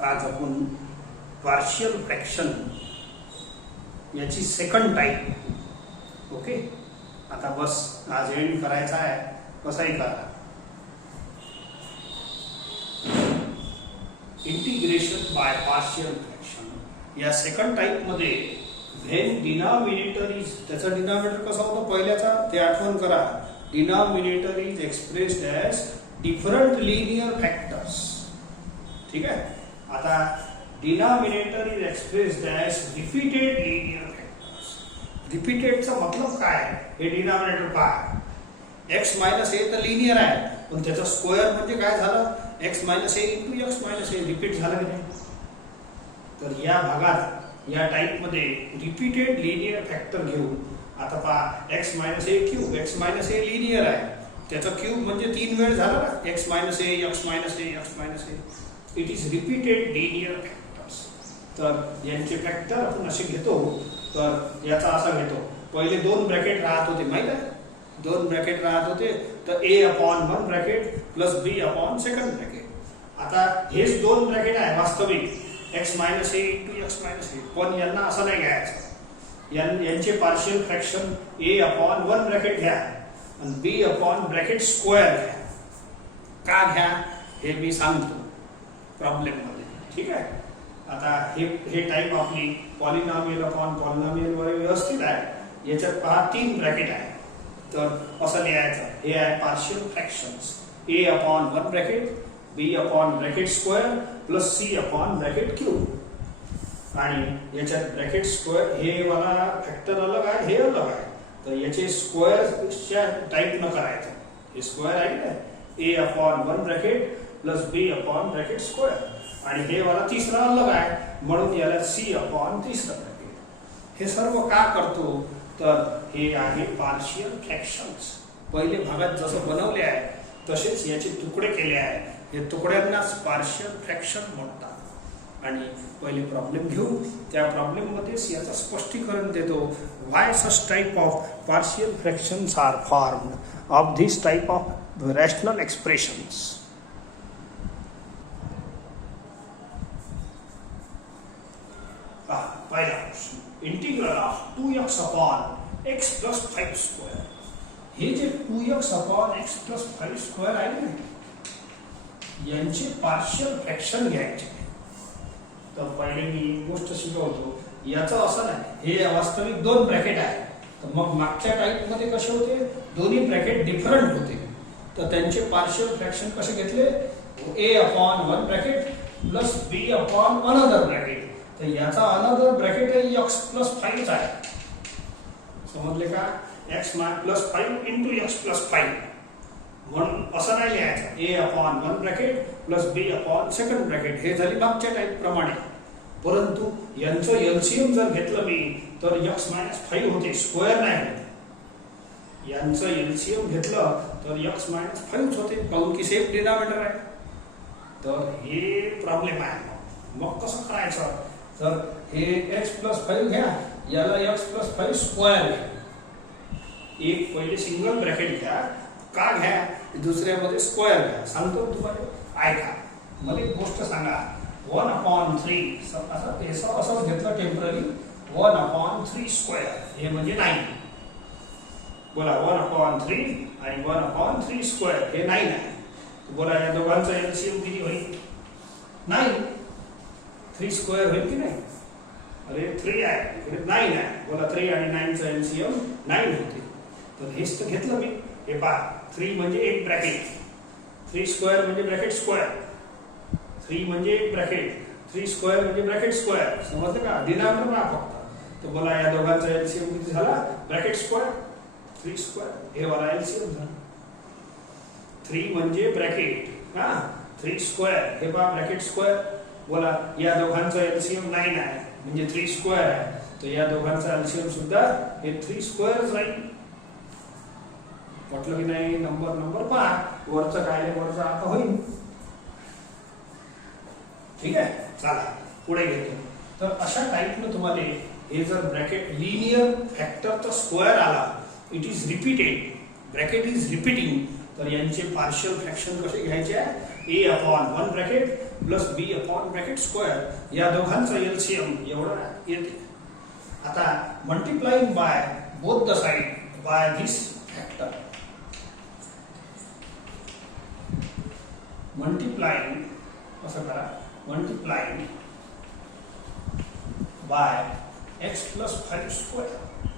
आज आपण partial fraction याची सेकंड टाइप. ओके, आता बस आज एंड करायचा आहे, कसाही करा. इंटिग्रेशन बाय पार्शियल फ्रॅक्शन या सेकंड टाइप मध्ये व्हेन डिनॉमिनेटर इज, त्याचा डिनॉमिनेटर कसा होता पहिल्याचा ते आठवण करा. Denominator is expressed as different linear factors. ठीक आहे, आता denominator is expressed as repeated linear factors. रिपीटेडचा मतलब काय? हे डिनॉमिनेटर काय, एक्स मायनस ए तर लिनियर आहे, पण त्याचा स्क्वेअर म्हणजे काय झालं, एक्स मायनस ए इंटू एक्स मायनस ए रिपीट झालं की नाही. तर या भागात या टाइप मध्ये रिपीटेड लिनियर फॅक्टर घेऊन आता पहा, एक्स मायनस ए क्यूब, एक्स मायनस ए लिनियर आहे, त्याचा क्यूब म्हणजे 3 वेळ झाला ना, x minus A x minus A x minus A. It is repeated linear factors. तर यांचे फॅक्टर आपण असे घेतो. तर याचा असा घेतो, पहिले 2 ब्रॅकेट राहत होते, माहित आहे 2 ब्रॅकेट राहत होते. तर ए अपॉन 1 ब्रॅकेट प्लस बी अपॉन सेकंड ब्रॅकेट. आता हेच 2 ब्रॅकेट आहे वास्तविक, एक्स मायनस ए इंटू एक्स मायनस ए, पण यांना असं नाही घ्यायचं. यांचे पार्शियल फ्रॅक्शन ए अपॉन 1 ब्रॅकेट घ्या आणि बी अपॉन ब्रॅकेट स्क्वेअर घ्या. का घ्या हे मी सांगतो प्रॉब्लेम मध्ये. ठीक आहे, आता हे टाइप आपली पॉलिनॉमियल अपॉन पॉलिनॉमियल वर व्यवस्थित आहे. याच्यात पहा 3 ब्रॅकेट आहे. तर असं लिहायचं, हे आहे partial fractions, A upon 1 bracket, B upon bracket square plus C upon bracket cube. आणि याच्यात ब्रॅकेट स्क्वेअर हे वाला फॅक्टर अलग आहे, हे अलग आहे. तर याचे स्क्वेअरच्या टाइप न करायचं. हे स्क्वेअर आहे ना, ए अपॉन 1 ब्रॅकेट प्लस बी अपॉन ब्रॅकेट स्क्वेअर. आणि हे वाला तिसरा अलग आहे, म्हणून याला सी अपॉन तिसरा ब्रॅकेट. हे सर्व का करतो, तर हे आहे पार्शियल फ्रॅक्शन्स. पहिले भागात जसं बनवले आहे तसेच याचे तुकडे केले आहे. हे तुकड्यांनाच पार्शियल फ्रॅक्शन म्हणतात. आणि पहिले प्रॉब्लेम घेऊ, त्या प्रॉब्लेम मध्येच याचं स्पष्टीकरण देतो. Why such type of partial fractions are formed of this type of rational expressions. पहिला question, integral of 2x upon x plus 5 square. हे जे 2x upon x plus 5 square आहे ना, यांचे पार्शियल फ्रॅक्शन घ्यायचे. तर पहिले मी गोष्ट शिकवतो, याचं असं नाही, हे वास्तविक 2 ब्रॅकेट आहे. तर मग मागच्या टाइप मध्ये कसे होते, दोन्ही ब्रॅकेट डिफरंट होते. तर त्यांचे पार्शियल फ्रॅक्शन कसे घेतले, ए अपॉन 1 ब्रॅकेट प्लस बी अपॉन अनदर ब्रॅकेट. तर याचा अनदर ब्रॅकेट एक्स प्लस 5 आहे. समजले का, x plus 5 into x plus 5. म्हणून असं नाही लिहायचं, ए अपॉन 1 ब्रॅकेट प्लस बी अपॉन सेकंड ब्रॅकेट. हे झाली मागच्या टाइप प्रमाणे. परंतु यांचं एलसीएम जर घेतलं मी तर एक्स मायनस 5 होते, स्क्वेअर नाही होते. यांचं एलसीएम घेतलं तर एक्स मायनस 5 होते, काऊन की सेम डिनॉमिनेटर आहे. तर हे प्रॉब्लेम आहे. मग कसं करायचं, तर हे एक्स प्लस 5 घ्या, याला एक्स प्लस 5 स्क्वेअर घ्या. एक पहिले सिंगल ब्रॅकेट घ्या, का घ्या, दुसऱ्यामध्ये स्क्वेअर घ्या. सांगतो तुम्हाला, ऐका. मला एक गोष्ट सांगा, 1 अपॉन 3 असं घेतलं टेम्पररी, 1 अपॉन 3 स्क्वेअर हे म्हणजे 9. बोला 1 अपॉन 3 आणि 1 अपॉन 3 स्क्वेअर हे 9 आहे. बोला या दोघांचा एलसीएम किती होईल, 9. 3 स्क्वेअर होईल की नाही, अरे 3 आहे इकडे 9 आहे. बोला 3 आणि 9चा एलसीएम 9 होते. तर हेच तर घेतलं मी. हे पहा, 3 म्हणजे एक ब्रॅकेट, 3 स्क्वेअर म्हणजे ब्रॅकेट स्क्वेअर, 3 म्हणजे एक ब्रॅकेट, 3 स्क्वेअर म्हणजे ब्रॅकेट स्क्वेअर. समजलं का, डिनॉमिनेटर ना फक्त. तर बोला या दोघांचा एलसीएम किती झाला, ब्रॅकेट स्क्वेअर 3 स्क्वेअर. हे वाला एलसीएम झाला. 3 म्हणजे ब्रॅकेट, 3 स्क्वेअर हे पहा ब्रॅकेट स्क्वेअर. बोला या दोघांचा एलसीएम 9 आहे म्हणजे 3 स्क्वेअर आहे. तर या दोघांचा एलसीएम सुद्धा हे 3 स्क्वेअर राहील. म्हटलं की नाही, नंबर पहा, वरचं काय वरचं आता होईल. ठीक आहे, चला पुढे घेतो. तर अशा टाइपनं तुम्हाला हे जर ब्रॅकेट लिनियर फॅक्टरचा स्क्वेअर आला, it is repeated, bracket is repeating, तर यांचे पार्शियल फ्रॅक्शन कसे घ्यायचे आहे, a upon 1 bracket plus b upon bracket square या दोघांचा एलसीएम एवढा येते. आता multiplying by both the side by this factor, multiplying असं करा, multiplying by x plus 5 square.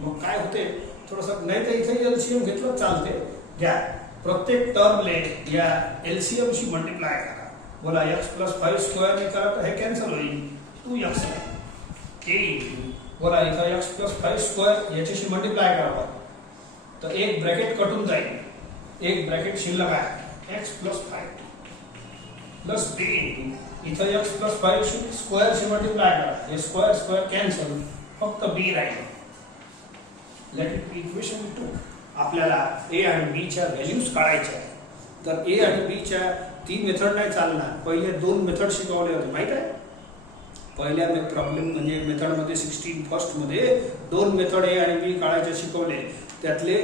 मग काय होते, थोडंसं नाही तर इथे एलसीएम घेतलं चालते, घ्या प्रत्येक टर्मले या एलसीएम शी मल्टिप्लाय करा. बोला x प्लस 5 स्क्वेअर ने करा तर हे कॅन्सल होईल, 2x के. बोला इथं x प्लस 5 स्क्वेअर याच्याशी मल्टिप्लाय करा तर एक ब्रॅकेट कटून जाईल, एक ब्रॅकेट शिल्लक आहे, x प्लस 5 प्लस b इथं x प्लस 5 स्क्वेअर शी मल्टिप्लाय करा, हे स्क्वेअर स्क्वेअर कॅन्सल, फक्त b राहील. Let it be equation 2. आपल्याला a आणि b च्या व्हॅल्यूज काढायच्या आहेत. तर a आणि b च्या 3 मेथड नाही चालणार, पहिले 2 मेथड शिकवले होते माहित आहे. पहिल्या प्रॉब्लेम म्हणजे मेथड मध्ये 16 फर्स्ट मध्ये 2 मेथड a आणि b काढायचे शिकवले. त्यातले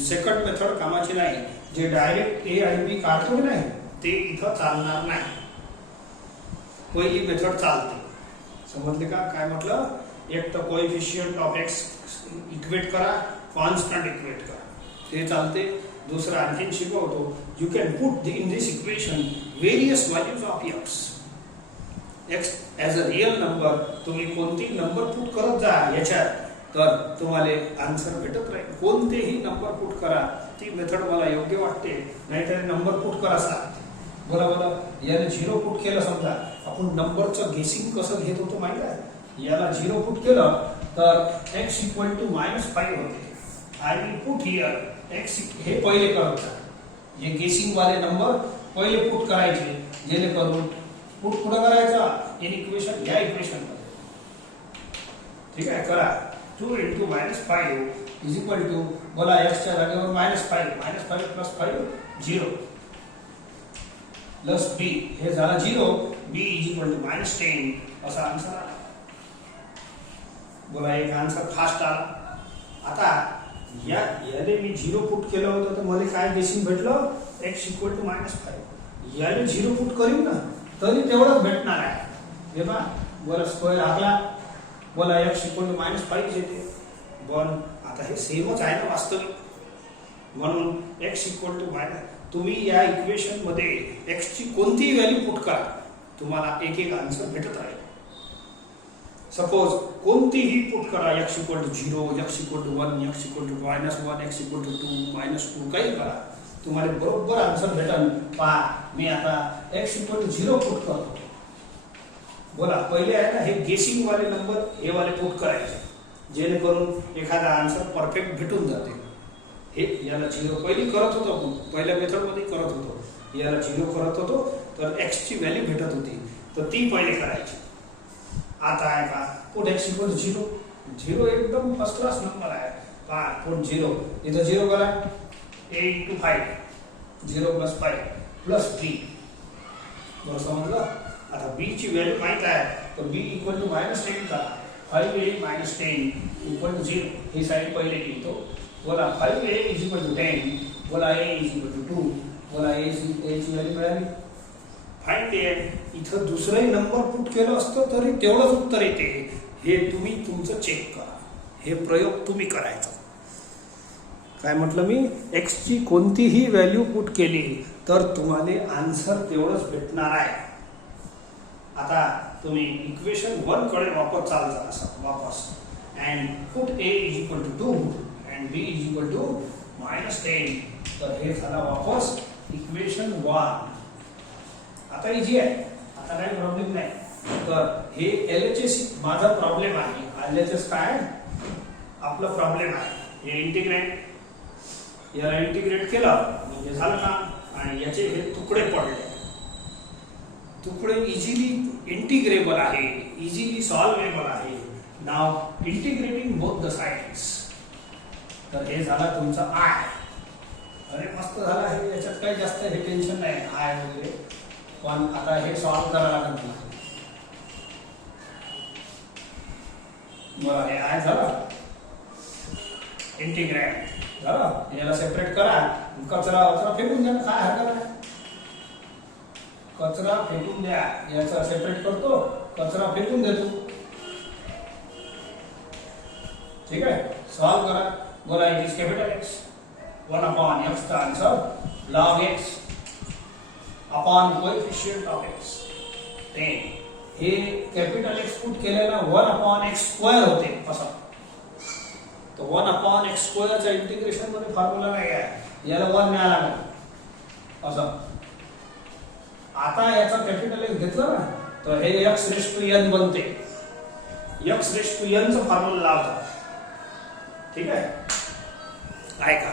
सेकंड मेथड कामाचे नाही, जे डायरेक्ट a आणि b काढतो की नाही ते इथं चालणार नाही, पहिली मेथड चालते. समजले का काय म्हटलं, एक तर कोएफिशिएंट ऑफ x इक्वेट करा, कॉन्स्टंट इक्वेट करा, ते चालते. दुसरा आणखीन शिकवतो, you can put in this equation various values of x as a real number. तुम्ही कोणती नंबर पुट करत जा याच्यात, तर तुम्हाला आन्सर भेटत राहील. कोणतेही नंबर पुट करा, ती मेथड मला योग्य वाटते. नाहीतर नंबर पुट करा सांगते. बोला बोला, याने 0 पुट केलं, समजा आपण नंबरचं गेसिंग कसं घेत होतो माहिती आहे. याला 0 पुट केलं तर x इक्वल टू -5 होते. I will put here x, हे पहिले करत जा, हे गेसिंग वाले नंबर पहिले पुट करायचे, जेणेकरून पुट कुठं करायचा, इन इक्वेशन, या इक्वेशन मध्ये. ठीक आहे, करा. 2 into -5 इज इक्वल टू, बोला x च्या जागेवर -5 प्लस 5 0 प्लस b, हे झाला 0, b इज इक्वल टू -10 असा आन्सर आला. बोला एक आन्सर फास्ट आला. आता याने मी 0 पुट केलं होतं तर मला काय गेसिंग भेटलं, x इक्वल टू -5. याने 0 पुट करीन ना तरी तेवढंच भेटणार आहे. हे पहा, बोला स्क्वेअर आला, बोला x इक्वल टू -5 येते. पण आता हे सेमच आहे ना वास्तविक, म्हणून x इक्वल टू तुम्ही या इक्वेशन मध्ये x ची कोणतीही व्हॅल्यू पुट करा, तुम्हाला एक एक आन्सर भेटत राहील. सपोज कोणतीही पुट करा, x equal to 0, x equal to 1, x equal to -1, x equal to 2, -2, काही करा, तुम्हाला बरोबर आन्सर भेटेल. पहा मी आता x इक्वल टू 0 पुट करतो. बोला पहिले आहे ना हे गेसिंग वाले नंबर, हे वाले पुट करायचे, जेणेकरून एखादा आन्सर परफेक्ट भेटून जाते. हे याला 0 पहिली करत होतो आपण, पहिल्या मेथड मध्ये करत होतो, याला 0 करत होतो तर x ची व्हॅल्यू भेटत होती, तर ती पहिले करायची. आता आहे का पुट x इक्वल टू 0, 0 एकदम फर्स्ट क्लास नंबर आहे. पहा पुट 0, इथं 0 करा, a into 5, 0 प्लस 5 प्लस 3. बरं समजलं. आता b ची व्हॅल्यू माहित आहे, तर b इक्वल टू -10 करा, 5a -10 equal to 0, he side पहिले लिहितो. बोला 5a इज इक्वल टू 10, बोला a इज इक्वल टू 2, बोला a ची व्हॅल्यू मिळाली. Find a. इथं दुसरंही नंबर पुट केलं असतं तरी तेवढंच उत्तर येते. हे तुम्ही तुमचं चेक करा, हे प्रयोग तुम्ही करायचा. काय म्हटलं मी, x ची कोणतीही व्हॅल्यू पुट केली तर तुम्हाला आन्सर तेवढंच भेटणार आहे. आता तुम्ही इक्वेशन 1 कडे वापस चालता असं वापस, and put a is equal to 2 and b is equal to -10. तर हे झाला वापस इक्वेशन 1. आता इजी आहे, आता काही प्रॉब्लेम नाही. तर हे LHS माझा प्रॉब्लेम आहे. LHS काय आपला प्रॉब्लेम आहे. हे इंटिग्रेट, याला इंटिग्रेट केलं म्हणजे झालं काम, आणि याचे हे तुकडे पडले. तुकडे इझिली इंटिग्रेबल आहे, इझिली सॉल्वेबल आहे. नाव इंटिग्रेटिंग बोथ द साइड्स. तर हे झाला तुमचा आय. अरे मस्त झाला हे, याच्यात काही जास्त हे टेन्शन नाही आय वगैरे. पण आता हे सॉल्व करायला लागत नाही. बरं हे आय झालं इंटिग्रेट. याला सेपरेट करा, कचरा वचरा फेकून द्या, काय हरकत आहे, कचरा फेकून द्या, याचा सेपरेट करतो, कचरा फेकून देतो. ठीक आहे, सॉल्व करा. बोला it is capital X 1 upon X चा answer log x upon coefficient of x. हे कॅपिटल एक्स पुट केलेलं 1 अपॉन एक्स स्क्वेअर होते असं. तो 1 अपॉन एक्स स्क्वेअरच्या इंटिग्रेशन मध्ये फॉर्म्युला काय आहे, याला 1 मिळाला असं. आता याचा कॅपिटल एक्स घेतलं ना तर हे x रेस टू n बनते. x रेस टू n चा फॉर्म्युला लावता. ठीक आहे, ऐका.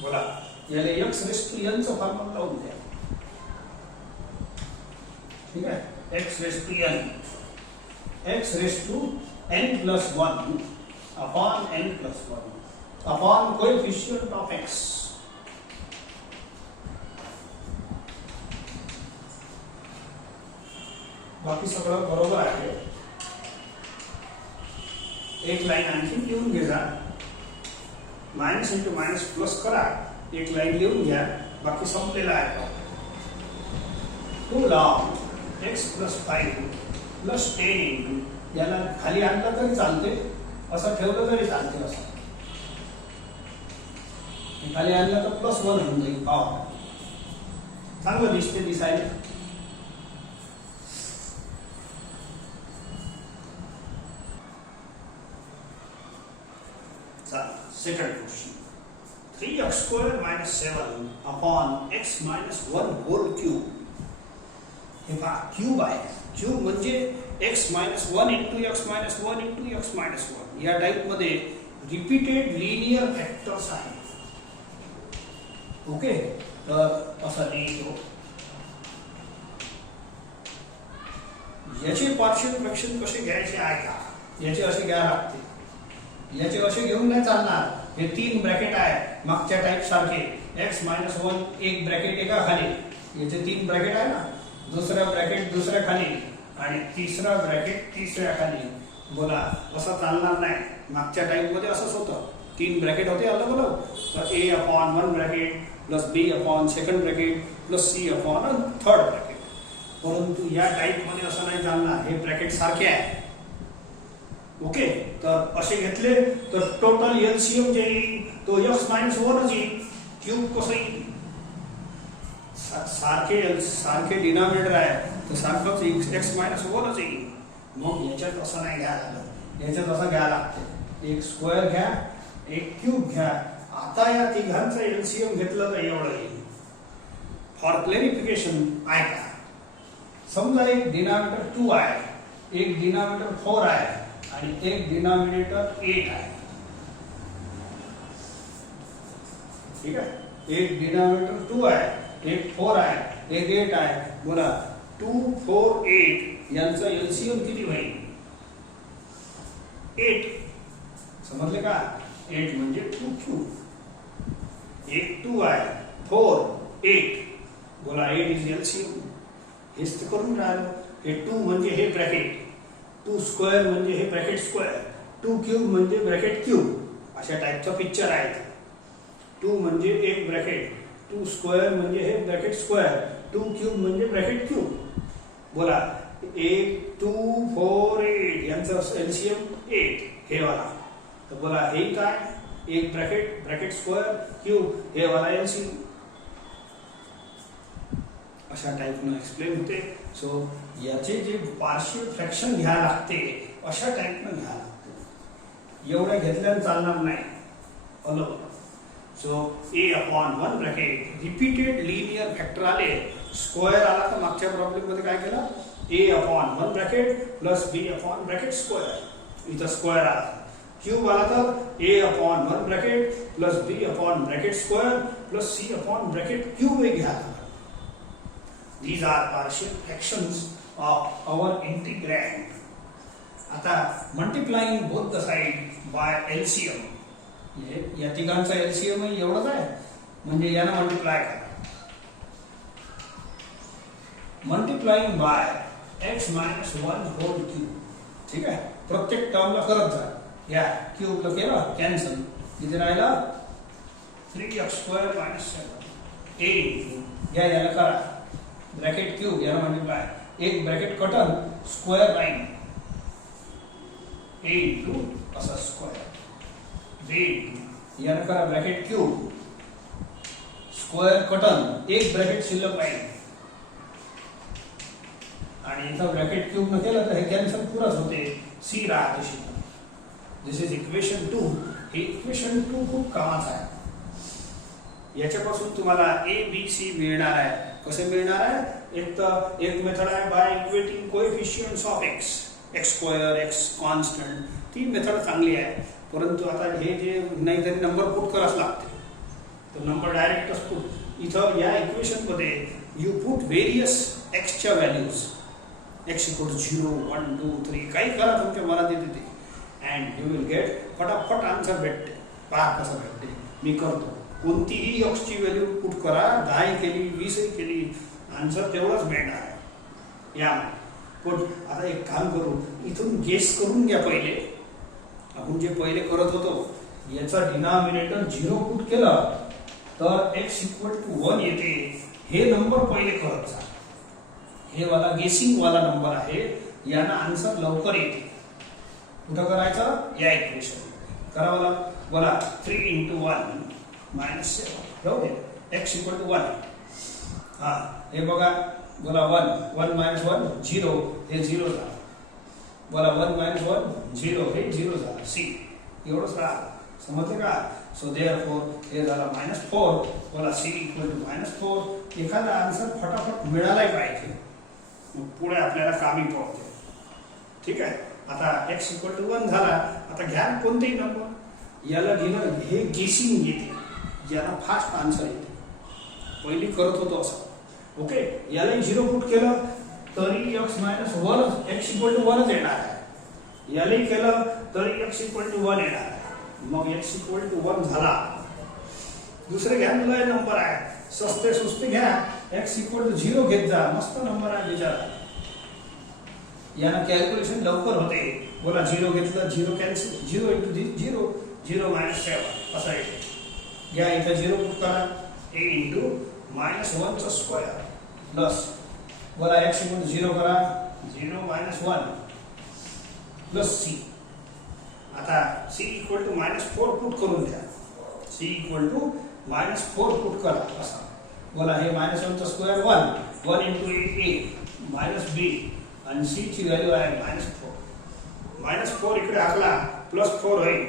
बोला याला x रेस टू n चा फॉर्म्युला लावून द्या. ठीक आहे, x raise to n, x raise to n plus 1 upon n plus 1 upon coefficient of x. बाकी सगळं बरोबर आहे. एक लाइन आणखी लिहून घ्या, माइनस इंटू माइनस प्लस करा, एक लाइन लिहून घ्या, बाकी संपलेला आहे. 2 log x प्लस 5 प्लस 10, याला खाली आणलं तरी चालते, असं ठेवलं तरी चालते. असं खाली आणलं तर प्लस 1 होऊन जाईल. पाव चांगलं दिसते दिसायला. Second question, 3x square minus 7 upon x minus 1 whole cube. हे पहा क्यूब आहे. क्यूब म्हणजे x minus 1 into x minus 1 into x minus 1 या टाइप मध्ये रिपीटेड लिनियर फॅक्टर्स आहेत. ओके, तर असं लिहितो. याचे पार्शियल फ्रॅक्शन कसे घ्यायचे आहे का, याचे असे घ्यावे लागते. याचे असे घेऊन नाही चालणार. हे 3 ब्रॅकेट आहे मागच्या टाइप सारखे. x मायनस 1 एक ब्रॅकेट एका खाली, याचे 3 ब्रॅकेट आहे ना, दुसरा ब्रॅकेट दुसऱ्या खाली आणि तिसरा ब्रॅकेट तिसऱ्या खाली. बोला असं चालणार नाही. मागच्या टाइप मध्ये असंच होतं, 3 ब्रॅकेट होते अलग अलग. तर a upon 1 bracket plus b upon second bracket plus c upon third bracket. परंतु या टाइप मध्ये असं नाही चालणार. हे ब्रॅकेट सारखे आहे. ओके, तर असे घेतले तर टोटल एलसीएम जे येईल तो x मायनस 1 येईल. क्यूब कसं येईल, सारखे डिनॉमिनेटर आहे तर सारखंच x मायनस 1 येईल. मग याच्यात असं नाही घ्यायला लागलं, याच्यात असं घ्यायला लागते. एक स्क्वेअर घ्या, एक क्यूब घ्या. आता या तिघांचं एलसीएम घेतलं तर एवढं येईल. फॉर क्लॅरिफिकेशन ऐका. समजा एक डिनॉमिनेटर 2 आहे, एक डिनॉमिनेटर 4 आहे आणि एक डिनॉमिनेटर 8 आहे. ठीक आहे, एक डिनॉमिनेटर 2 आहे, एक 4 आहे, एक 8 आहे. बोला 2, 4, 8 यांचा एलसीएम किती होईल? 8. समजले का? 8 म्हणजे 2 क्यूब. एक 2 आहे, 4, 8. बोला 8 इज एलसीएम. हेच तर करून राहिलो. हे 2 म्हणजे हे ब्रॅकेट, 2 स्क्वेअर म्हणजे हे ब्रॅकेट स्क्वेअर, 2 क्यूब म्हणजे ब्रॅकेट क्यूब. अशा टाइपचा पिक्चर आहे. 2 म्हणजे एक ब्रॅकेट, 2 स्क्वेअर म्हणजे हे ब्रॅकेट स्क्वेअर, 2 क्यूब म्हणजे ब्रॅकेट क्यूब. बोला 1, 2, 4, 8 यांचं एलसीएम 8 हे वाला. तर बोला हे काय, एक ब्रॅकेट ब्रॅकेट स्क्वेअर क्यूब हे वाला एलसीएम. अशा टाइपनं एक्सप्लेन होते. सो याचे जे पार्शियल फ्रॅक्शन घ्यायला लागते अशा टाइपनं घ्यायला लागते. एवढ्या घेतल्यानं चालणार नाही, अलग. So a upon 1 bracket repeated linear factor आले, स्क्वेअर आला तर मागच्या प्रॉब्लेम मध्ये काय केलं, a upon 1 bracket plus b upon bracket square. इथं स्क्वेअर आला. क्यूब आला तर a upon 1 bracket plus b upon bracket square plus c upon bracket cube हे घ्यायला. These are partial fractions of our integrand. आता multiplying both the side by LCM. या तिघांचा LCM एवढाच आहे, म्हणजे याला मल्टिप्लाय करा. Multiplying by x minus 1 whole cube. ठीक आहे. प्रत्येक टर्मला करत जा. या क्यूबला केलं कॅन्सल, इथे राहिला 3x² - 7 a या याला करा ब्रॅकेट क्यूब याला मल्टिप्लाय, एक ब्रॅकेट कटन स्क्वेअर लाईन a इंटू असा स्क्वेअर b याला करा ब्रॅकेट क्यूब स्क्वेअर कटन, एक ब्रॅकेट शिल्लक राहील आणि इथं ब्रॅकेट क्यूब न केलं तर हे कॅन्सल पुराच होते, सी राहते शिल्लक. दिस इज इक्वेशन 2. हे इक्वेशन 2 खूप कामाचं आहे. याच्यापासून तुम्हाला ए बी सी मिळणार आहे. कसे मिळणार आहे? एक मेथड आहे by equating coefficients of x² x constant. ती मेथड चांगली आहे, परंतु आता हे जे नाही तरी नंबर पुट करावंच लागते, तर नंबर डायरेक्टच पुट. इथं या इक्वेशन मध्ये यू पुट व्हेरियस x च्या व्हॅल्यूज, x = 0 1 2 3 काही करा तुमच्या मनात येते ते, अँड यू विल गेट फटाफट आन्सर भेटते. पहा कसं भेटते, मी करतो. कोणतीही x ची व्हॅल्यू पुट करा, 10 केली 20 केली, आन्सर तेवढंच मिळणार आहे. या पण आता एक काम करू, इथून गेस करून घ्या. पहिले आपण जे पहिले करत होतो, याचा डिनॉमिनेटर 0 पुट केला तर x = 1 येते. हे नंबर पहिले करत जा. हे वाला गेसिंग वाला नंबर आहे, याला आन्सर लवकर येते. कुठं करायचं? या इक्वेशन करा. बोला 3 × 1 - 7 जाऊ दे, x = 1. हा हे बघा, बोला 1 1 - 1 0, हे 0 झालं. बोला 1 - 1 0, हे 0 झालं. सी एवढंच राहा, समजले का? सो देअरफॉर हे झालं -4. बोला सी = -4. एखादा आन्सर फटाफट मिळालाय पाहिजे, मग पुढे आपल्याला कामी पडते. ठीक आहे. आता x = 1 झाला. आता घ्या कोणतेही नंबर, याला घेणं हे गेसिंग येते, याला फास्ट आन्सर येते. पहिली करत होतो असं. ओके, यालाही 0 पुट केलं तरी x - 1 x = 1 येणार आहे. यालाही केलं तरी x = 1 येणार आहे. मग x = 1 झाला. दुसरे घ्या, मुला नंबर आहे, सस्ते सुस्ते घ्या. x = 0 घेत जा, मस्त नंबर आहे बिचारा. याला कॅल्क्युलेशन लवकर होते. बोला 0 घेतलं 0 कॅन्सल, 0 × 0 0 - 7 असं येते. या इथं 0 पुट करा, a × -1² प्लस, बोला x = 0 करा, 0 - 1 प्लस c. आता c = -4 पुट करून द्या. c = -4 पुट करा असा. बोला हे -1² 1 1 × a b आणि c ची व्हॅल्यू आहे -4. -4 इकडे आला +4 होईल,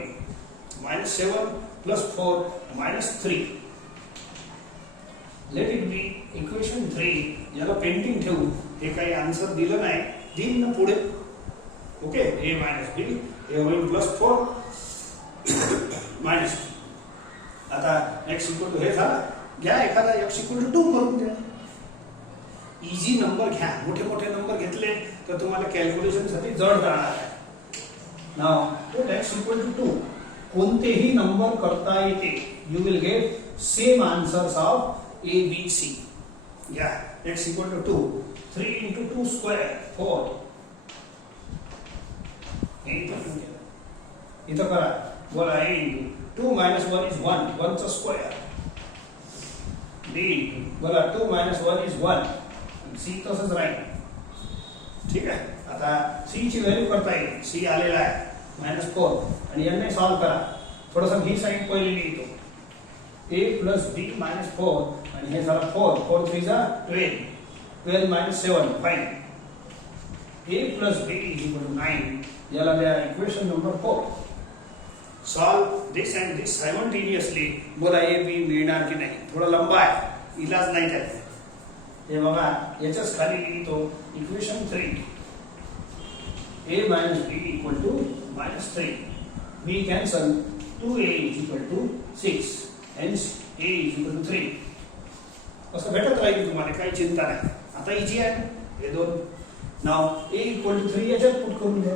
-7 + 4 -3. Let it be equation 3. याला पेंटिंग ठेवू, हे काही आन्सर दिलं नाही, देईन ना पुढे. ओके, a - b हे होईल +4 -3. आता x = हे झाला. घ्या एखादा x = 2 करून द्या. इझी नंबर घ्या. मोठे मोठे नंबर घेतले तर तुम्हाला कॅल्क्युलेशन साठी जड जाणार आहे. नाव x = 2 कोणतेही नंबर करता येते. You will get same answers of a b c. घ्या x = 2 3 × 2² 4. हे इथं करा. बोला a × 2 - 1 = 1 1² b बोला 2 - 1 = 1. सी तसंच राहील. ठीक आहे. आता सी ची व्हॅल्यू करता येईल. सी आलेला आहे -4 आणि यांना सॉल्व करा. थोडंसं ही साईड पहिली लिहितो. a + b - 4 आणि हे झालं 4 4 3 12 12 - 7 फाईन. a + b = 9. याला द्या equation number 4. Solve this and this simultaneously. बोला a b मिळणार की नाही? थोडं लंबा आहे, इलाज नाही त्याचा. हे बघा, याच्याच खाली लिहितो equation 3. a - b = -3. b cancel, 2a = 6. hence a = 3. असं भेटत राहील तुम्हाला, काही चिंता नाही. आता इझी आहे हे दोन. नाव a = 3 याच्यात पुट करून द्या.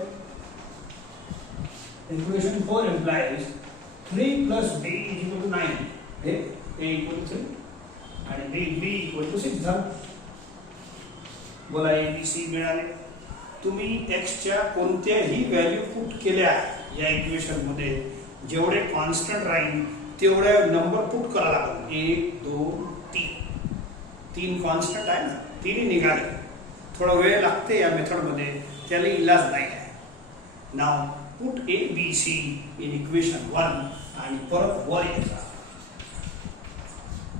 Equation 4 implies 3 + b = 9. हे a = 3 आणि b = 6 झालं. बोला a b c मिळाले. तुम्ही एक्सच्या कोणत्याही व्हॅल्यू पुट केल्या या इक्वेशन मध्ये जेवढे कॉन्स्टंट राहील तेवढे नंबर पुट करा लागेल. 1 2 3 तीन कॉन्स्टंट आहे ना, तिन्ही निघाले. थोडा वेळ लागते या मेथड मध्ये, त्याला इलाज नाही आहे. Now put A B C in equation 1 आणि परत वर यायचा.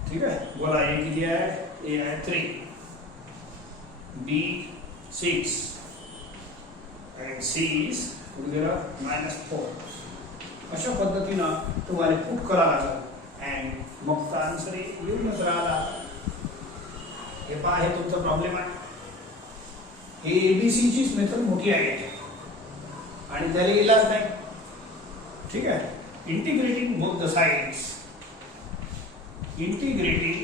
ठीक आहे, बोला ए किती आहे? ए आहे 3, बी 6 and C is -4. अशा पद्धतीनं तुम्हाला पुट करा लागेल अँड मग आन्सर येऊनच राहिला. हे पहा, हे तुमचा प्रॉब्लेम आहे. हे एबीसीचीच मेथड मोठी आहे आणि त्याला इलाज नाही. ठीक आहे, integrating both the sides, integrating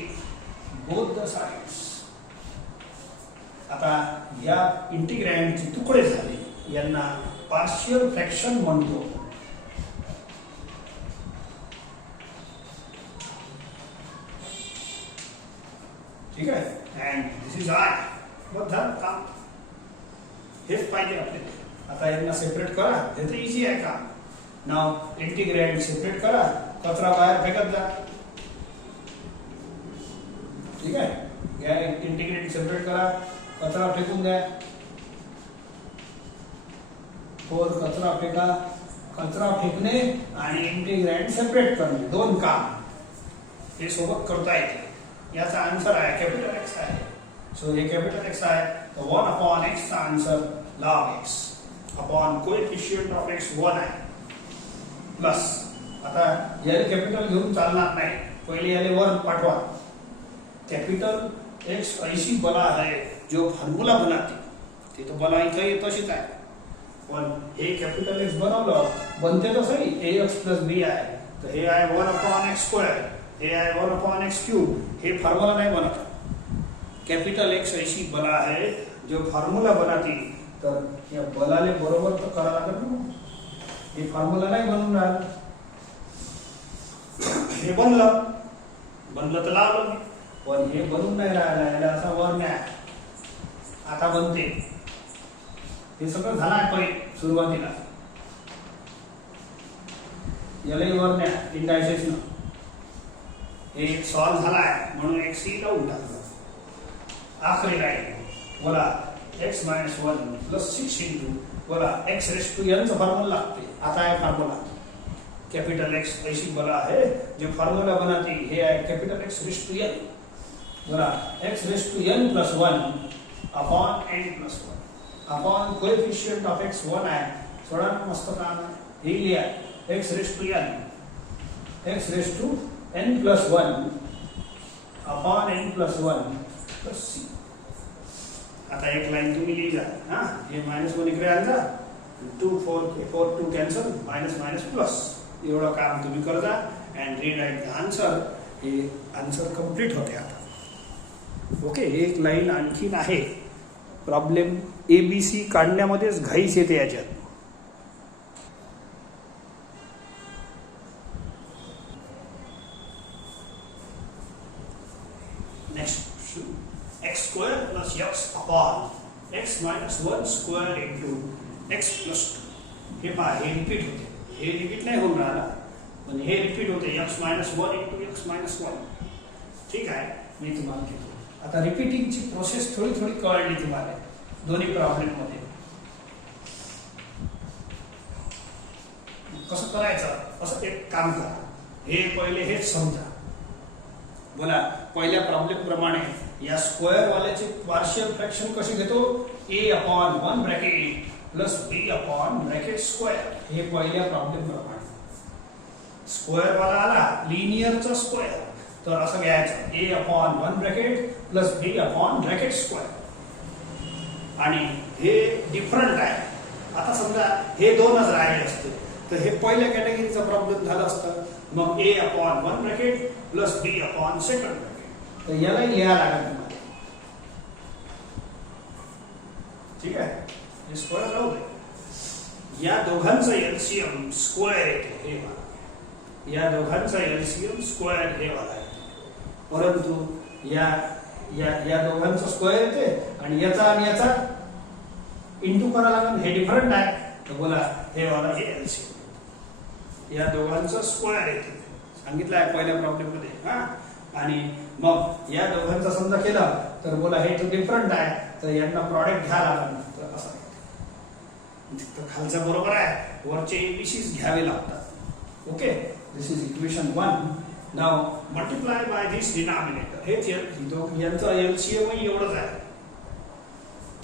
both the sides. आता या इंटिग्रँडचे तुकडे झाले, यांना पार्शियल फ्रॅक्शन म्हणतो. ठीक आहे, अँड दिस इज आय. बघ झालं काम, हेच पाहिजे आपल्याला. आता यांना सेपरेट करा, हे तर इझी आहे काम. नाव इंटिग्रँड सेपरेट करा, कचरा बाहेर फेकत जा. ठीक आहे, या इंटिग्रँड सेपरेट करा, कचरा फेकून द्या. और कचरा फेका, कचरा फेकणे आणि इंटिग्रँड सेपरेट करणे, दोन काम हे सोबत करता येते. याचा आन्सर आहे कॅपिटल एक्स आहे. सो हे कॅपिटल एक्स आहे, तर 1/x चा answer log x upon coefficient of x 1 आहे प्लस. आता याला कॅपिटल घेऊन चालणार नाही, पहिले याला वर पाठवा. कॅपिटल एक्स ऐसी बला है जो फॉर्म्युला बनाती, ते तर बला इथं तशीच आहे. पण हे कॅपिटल एक्स बनवलं, बनते तर सही ax प्लस बी आहे. तर हे आहे 1/x², हे आहे 1/x³. हे फॉर्म्युला नाही बनत. कॅपिटल एक्स ऐसी बला है जो फॉर्म्युला बनाती, तर या बलाले बरोबर तर करा लागेल ना. हे फॉर्म्युला नाही बनून राहिलं, हे बनलं तर लावलं मी, पण हे बनून नाही राहिलं. याला असा वर न्या, आता बनते. हे सगळं झालं आहे पहिले सुरुवातीला. यालाही वर न्या इंडायसेस. हे सॉल्व झाला आहे म्हणून एक सी लावून टाकलं. आखरी लाईन बोला x - 1 + 6 इंटू बोला x⁻n चा फॉर्म्युला लागते. आता आहे फॉर्म्युला कॅपिटल एक्स ऐसी बला है जो फॉर्म्युला बनाती, हे आहे कॅपिटल x⁻n बोला x⁻n + 1 upon n + 1 upon coefficient of x 1 आहे. थोडा मस्त काम आहे. हे लिहा x⁻n + 1 अपॉन n + 1 + c. आता एक लाइन तुम्ही लिहिजा. हां, हे -1 इकडे आणजा, 2 4 2 कॅन्सल, मायनस प्लस. एवढं काम तुम्ही करता अँड रीराईट द आन्सर. हे आन्सर कंप्लीट होते. आता ओके, एक लाईन आणखीन आहे. प्रॉब्लेम ABC काढण्यामध्येच घाईच येते याच्यात. Next, x² + x upon x - 1² into x + 2. हे पहा, हे रिपीट होते. हे रिपीट नाही होऊन राहिला, पण हे रिपीट होते. x - 1 into x - 1. ठीक आहे, मी तुम्हाला घेतो. आता रिपीटिंगची प्रोसेस थोडी कळली तुम्हाला दोन्ही प्रॉब्लेम मध्ये. कसं करायचं, असं एक काम करा. हे पहिले हेच समजा. बोला, पहिल्या प्रॉब्लेम प्रमाणे या स्क्वेअर वाल्याचे पार्शियल फ्रॅक्शन कसे घेतो? a/1 bracket plus b/2. हे पहिल्या प्रॉब्लेम प्रमाणे. स्क्वेअर वाला आला लिनियरचा स्क्वेअर, तर असं घ्यायचं a/1 ब्रॅकेट प्लस b/2. आणि हे डिफरंट आहे. आता समजा हे दोनच राहिले असते, तर हे पहिल्या कॅटेगरीचा प्रॉब्लेम झाला असता. मग a/1 bracket plus b/2 bracket. तर याला लिहा लागेल तुम्हाला. ठीक आहे, हे स्क्वेअर राहू दे. या दोघांचा एलसीएम स्क्वेअर येते. हे वाला, या दोघांचा एलसीएम स्क्वेअर हे वाला येते. परंतु या दोघांचा स्क्वेअर येते आणि याचा इंटू करा लागेल, हे डिफरंट आहे तर बोला हे वाला हे एलसीएम, या दोघांचा स्क्वेअर येते, सांगितलं आहे पहिल्या प्रॉब्लेम मध्ये हा. आणि मग या दोघांचा समजा केला तर बोला हे तो डिफरंट आहे तर यांना प्रॉडक्ट घ्या लागेल, तर असं तर खालचं बरोबर आहे, वरचे एबीसीज घ्यावे लागतात. Okay, this is equation 1. Now multiply by this denominator, हेच यांचं एलसीएम एवढंच आहे.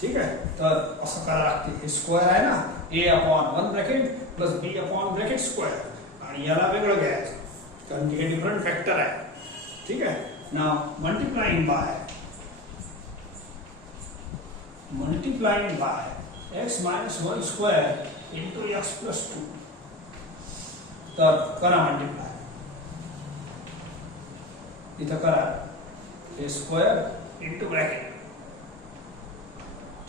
ठीक आहे, तर असं करा लागते, हे स्क्वेअर आहे ना, a upon 1 bracket plus b upon bracket square, आणि याला वेगळं घ्यायचं कारण की हे डिफरंट फॅक्टर आहे. ठीक आहे, now multiplying by x minus 1 square into x plus 2, तर करा मल्टिप्लाय, इथं करा हे स्क्वेअर इंटू ब्रॅकेट.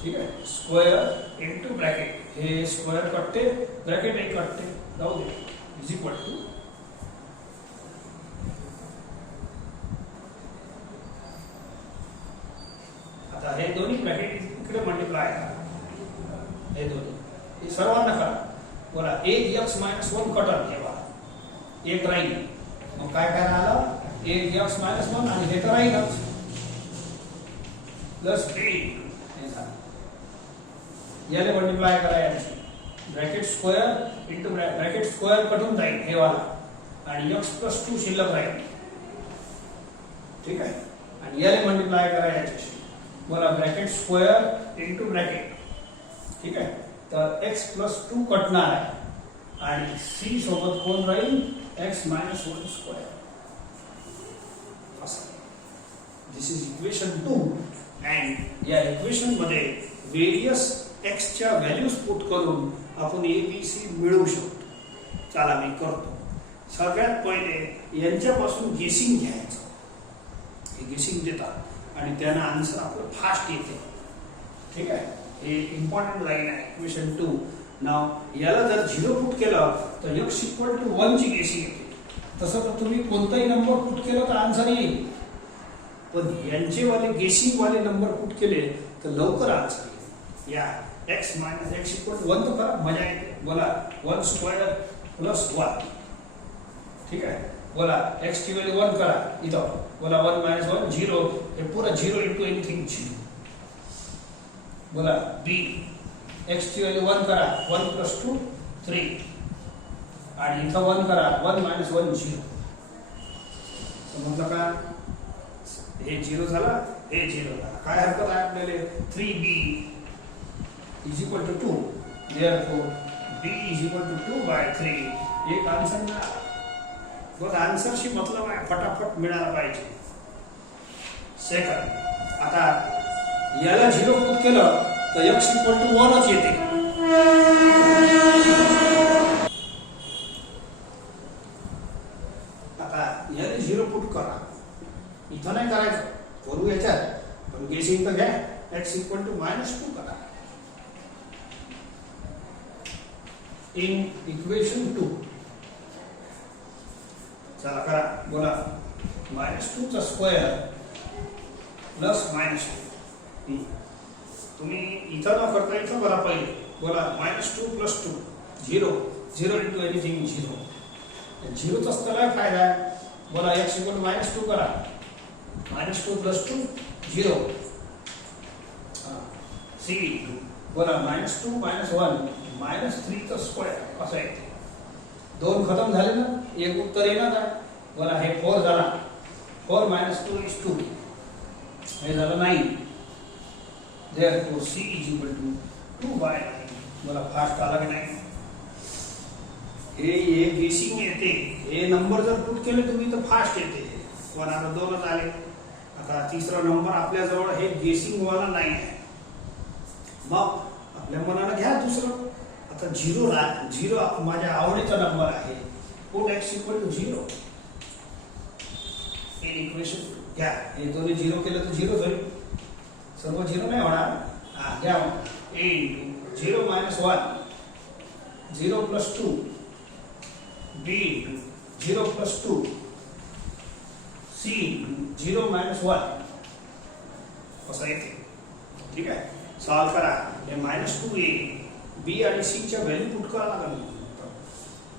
ठीक आहे, स्क्वेअर इंटू ब्रॅकेट, हे स्क्वेअर कटते ब्रॅकेट एक कटते, जाऊ दे, इज इक्वल टू आता हे दोन्ही ब्रॅकेट इकडे मल्टिप्लाय करा, हे दोन्ही सर्वांना करा. बोला एक x मायनस 1 कटर ठेवा, एक राहील, मग काय काय राहिलं, एक x मायनस 1 आणि हे तर राहीलच प्लस b, हे झालं. याले मल्टिप्लाय करा, याची bracket square into bracket square कटून जाईल हे वाला आणि x प्लस 2 शिल्लक राहील. ठीक आहे, आणि याले मल्टिप्लाय करा याच्याशी, बोला ब्रॅकेट स्क्वेअर इंटू ब्रॅकेट. ठीक आहे, तर x प्लस 2 कटणार आहे आणि c सोबत कोण राहील, x minus 1 square. This is equation 2. And या इक्वेशन मध्ये वेरियस x च्या व्हॅल्यूज पुट करून आपण एबीसी मिळवू शकतो. चला मी करतो. सगळ्यात पहिले यांच्यापासून गेसिंग घ्यायचं, हे गेसिंग देतात आणि त्यांना आन्सर आपलं फास्ट येते. ठीक आहे, हे इम्पॉर्टंट लाईन आहे इक्वेशन 2. नाव याला जर 0 पुट केलं तर x इक्वल टू 1 ची गेसिंग येते. तसं तर तुम्ही कोणताही नंबर पुट केलं तर आन्सर येईल, पण यांचे वाले गेसिंग वाले नंबर पुट केले तर लवकर आन्सर येईल. या x minus x equal to 1 तर करा, मजा येते. बोला 1 स्क्वेअर प्लस 1. ठीक आहे, बोला x ची व्हॅल्यू 1 करा, इथं बोला 1 मायनस 1 0, हे पुरा 0 इंटू एनिथिंग 0. बोला b, x ची व्हॅल्यू 1 करा, 1 प्लस 2 3, आणि इथं 1 करा, 1 मायनस 1 0. समजलं का, हे 0 झाला, हे 0 झाला, काय हरकत आहे आपल्याला. 3b is equal to 2, therefore b is equal to 2 by 3. एक आन्सर ना, बस आन्सरशी मतलब आहे, फटाफट मिळाला पाहिजे. सेकंड, आता याला 0 पुट केलं तर x इक्वल टू 1च येते. आता याला 0 पुट करा, इथं नाही करायचं, करू याच्यात, पण गेसिंग तर घ्या. x इक्वल टू -2 करा इन इक्वेशन 2. चला करा, बोला -2 चा स्क्वेअर प्लस -2. तुम्ही इथं न करता इथं करा पहिले. बोला -2 प्लस 2 0, 0 इंटू एनिथिंग 0. 0 चा त्याला फायदा आहे. बोला x इक्वल टू -2 करा, -2 प्लस 2 0. c बोला -2 -1 -3 चा स्क्वेअर असं आहे. 2 खतम झाले ना, एक उत्तर येणार आहे. बोला हे 4 झाला, 4 -2 is 2, हे झालं 9. therefore c is equal to 2 by 9. बोला फास्ट आला की नाही. हे गेसिंग येते, हे नंबर जर पुट केले तुम्ही तर फास्ट येते. पण आता 2च आले. आता तिसरा नंबर आपल्या जवळ हे गेसिंग वाला नाही आहे, मग आपल्या मनानं घ्या दुसरं. आता 0 माझ्या आवडीचा नंबर आहे, put x equal to 0 in equation घ्या. हे दोन्ही 0 केलं तर 0 होईल, सर्व 0 नाही होणार. घ्या मग a into 0 minus 1 0 plus 2 b into 0 plus 2 c into 0 minus 1 असं येते. ठीक आहे, सॉल्व करा. म्हणजे -2a b आणि c च्या व्हॅल्यू पुट करायला लागेल.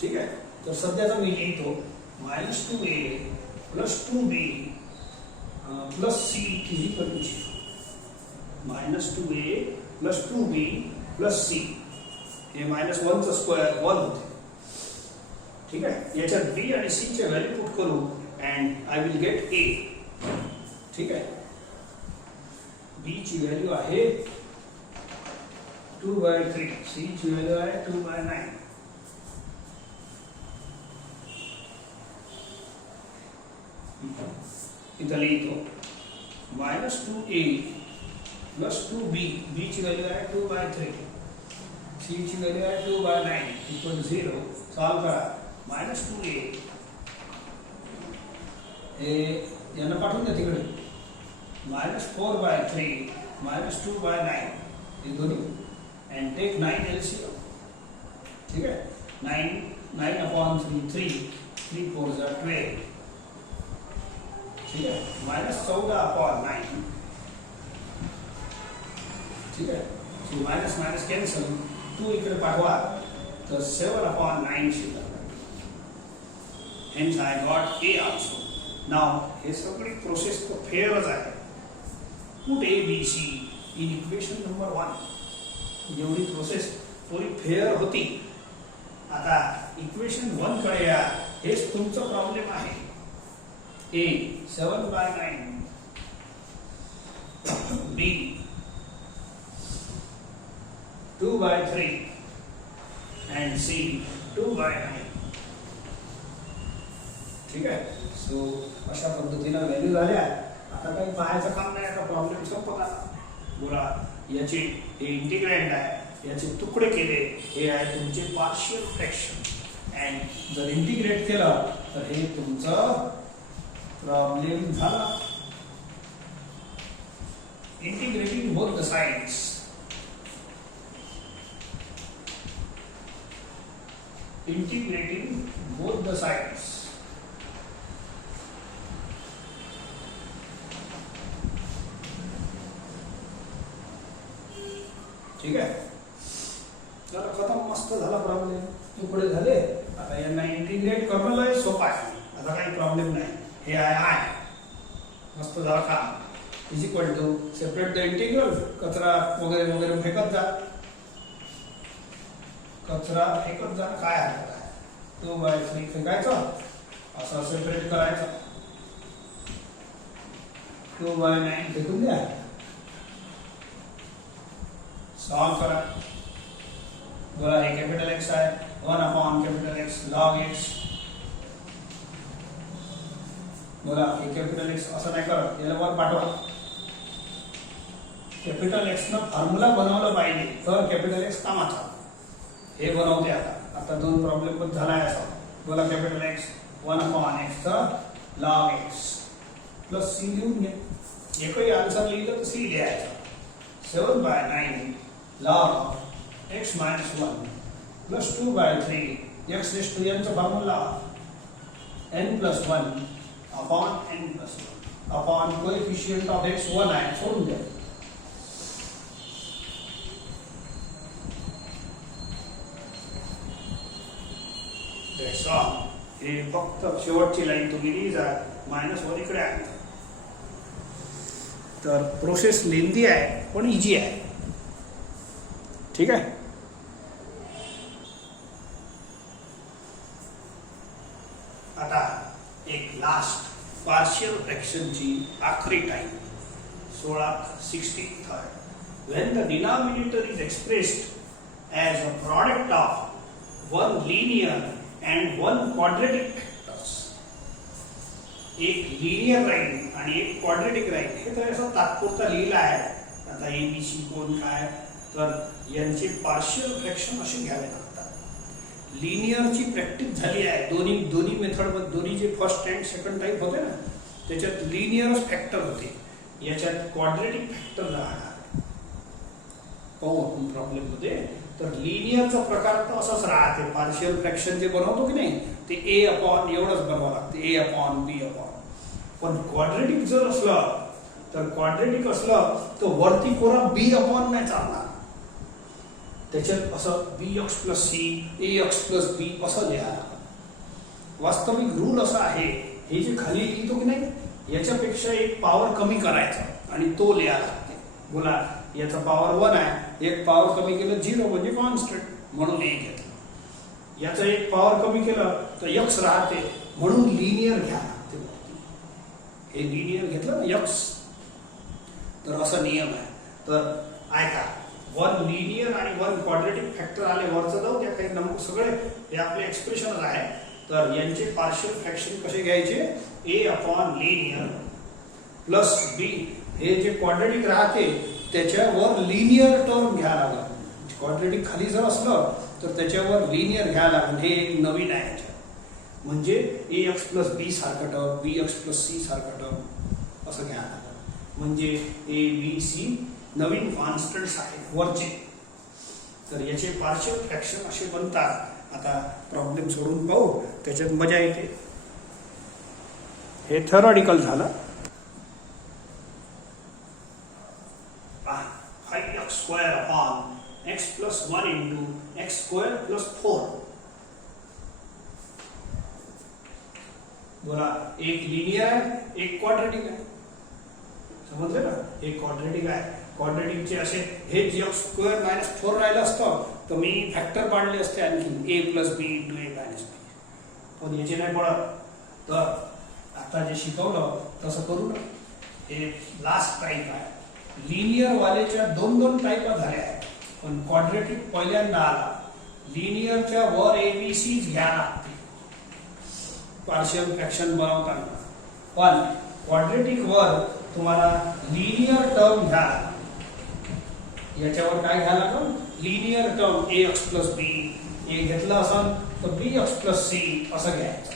ठीक आहे. तर सध्याचा मी लिहितो -2a + 2b + c is equal to 0. -2a + 2b + c हे -1 चा स्क्वेअर 1 होते. ठीक आहे. याच्यात b आणि c चे व्हॅल्यू पुट करू and I will get a. ठीक आहे. b ची व्हॅल्यू आहे 2/3, c ची व्हॅल्यू आहे 2/9. इथं लिहितो -2a + 2b, b ची व्हॅल्यू आहे 2/3, c ची व्हॅल्यू आहे 2/9 इक्वल 0. सॉल्व करा. -2a हे यांना पाठवून द्या तिकडे. -4/3 -2/9 हे दोन्ही अँड टेक 9 LCM. ठीक आहे. 9/3 3 3 4 12. ठीक आहे. -14/9. ठीक आहे. So minus minus cancel. 2 इकडे पाठवा तर 7/9 शिल्लक. Hence I got A also. Now हे सगळी प्रोसेस तो फेअरच आहे. Put A, B, C in equation number 1. जेवढी प्रोसेस थोडी फेअर होती. आता इक्वेशन 1 कडे या. हेच तुमचा प्रॉब्लेम आहे. A 7/9, B 2/3 and C 2/9. ठीक आहे. सो अशा पद्धतीने व्हॅल्यू झाल्या. आता काही पाहायचं काम नाही. आता प्रॉब्लेम संपला. बोला याचे हे इंटिग्रँड आहे, याचे तुकडे केले, हे आहे तुमचे पार्शियल फ्रॅक्शन अँड जर इंटिग्रेट केलं तर हे तुमचं प्रॉब्लेम झाला. Integrating both the sides. Integrating both the sides. ठीक आहे. चला खतम. मस्त झाला प्रॉब्लेम. तुकडे झाले. आता यांना इंटिग्रेट करणं लय सोपं आहे. आता काही प्रॉब्लेम नाही. हे आहे मस्त झाला काम. Is equal to separate the integral. कचरा वगैरे वगैरे फेकत जा. कचरा फेकत जा. काय हरकत आहे. 2/3 फेकायचं. असं सेपरेट करायचं. 2/9 फेकून द्या. सॉल्व करा. बोला हे कॅपिटल एक्स आहे. 1/X log x. बोला हे कॅपिटल एक्स असं नाही करत. याला वर पाठवा. कॅपिटल एक्स न फॉर्म्युला बनवलं पाहिजे तर कॅपिटल एक्स कामाचा. हे बनवते. आता दोन प्रॉब्लेम पण झाला आहे. असं बोला capital x 1/X log x plus c लिहून घ्या. एकही आन्सर लिहिलं तर c लिहायचं. 7/9 log x - 1 plus 2/3 x raised to n चा formula n + 1 upon n + 1 upon coefficient of x 1 आहे. सोडून द्या. That's all. हे फक्त शेवटची लाईन तुम्ही लिहिजा. -1 इकडे आहे. तर प्रोसेस लेंदी आहे पण इजी आहे. ठीक आहे. आता एक लास्ट पार्शियल फ्रॅक्शनची आखरी time 1663. When the denominator is expressed as a product of one linear and one quadratic factors. एक लिनियर राहील आणि एक क्वाड्रेटिक राहील. हे तर असं तात्पुरता लिहिलं आहे. आता ABC कोण काय तर यांचे पार्शियल फ्रॅक्शन असे घ्यावे लागतात. लिनियरची प्रॅक्टिस झाली आहे. दोन्ही मेथड मध्ये दोन्ही जे फर्स्ट अँड सेकंड टाइप होते ना त्याच्यात लिनियरच फॅक्टर होते. याच्यात क्वाड्रेटिक फॅक्टर राहणार. पाहू आपण प्रॉब्लेम मध्ये. तर लिनियरचा प्रकार तर असाच राहते. पार्शियल फ्रॅक्शन जे बनवतो की नाही ते A/, एवढंच बनवावं लागते. A/B/. पण क्वाड्रेटिक जर असलं तर क्वाड्रेटिक असलं तर वरती कोरा B/, नाही चालणार. त्याच्यात असं बी एक्स प्लस सी ए एक्स प्लस बी असं लिहायला. वास्तविक रूल असा आहे, हे जे खाली लिहितो की नाही याच्यापेक्षा एक पॉवर कमी करायचा आणि तो लिहायला लागते. बोला याचा पॉवर 1 आहे, एक पॉवर कमी केलं 0 म्हणजे कॉन्स्टंट म्हणून एक घेतलं. याचं एक पॉवर कमी केलं तर एक्स राहते म्हणून लिनियर घ्या लागते. हे लिनियर घेतलं ना एक्स, तर असा नियम आहे. तर ऐका, 1 लिनियर आणि 1 क्वाड्रेटिक फॅक्टर आले वरचं जाऊ द्या, काही नंबर सगळे हे आपले एक्सप्रेशनच आहे. तर यांचे पार्शियल फ्रॅक्शन कसे घ्यायचे, ए अपॉन लिनियर प्लस बी. हे जे क्वाड्रेटिक राहते त्याच्यावर लिनियर टर्म घ्या लागेल. क्वाड्रेटिक खाली जर असलं तर त्याच्यावर लिनियर घ्या लागेल. हे एक नवीन आहे म्हणजे ए एक्स प्लस बी सारखं टर्म, बी एक्स प्लस सी सारखं टर्म असं घ्या लागेल. म्हणजे ए बी सी नवीन कॉन्स्टंट्स आहेत वरचे. तर याचे पार्शियल फ्रॅक्शन असे बनतात. आता प्रॉब्लेम सोडून पाहू, त्याच्यात मजा येते. हे थेरॉटिकल झालं. 5x² upon x plus 1 into x² plus 4. बोला एक लिनियर आहे, एक क्वाड्रेटिक आहे. समजलं ना, एक क्वाड्रेटिक आहे. क्वाड्रेटिकचे असे हे x² मायनस 4 राहिलं असतं तर मी फॅक्टर पाडले असते आणखी a plus B into A minus B. पण याचे नाही पडत. तर आता जे शिकवलं तसं करू ना. हे लास्ट टाईप आहे. लिनियर वालेच्या दोन टाईप झाल्या आहेत, पण क्वाड्रेटिक पहिल्यांदा आला. लिनियरच्या वर एबीसी घ्या लागते पार्शियल फ्रॅक्शन बनवताना, पण क्वाड्रेटिक वर तुम्हाला लिनियर टर्म घ्या. याच्यावर काय घ्या लागेल, लिनियर टर्म ए एक्स प्लस बी. ए घेतलं असेल तर बी एक्स प्लस सी असं घ्यायचं.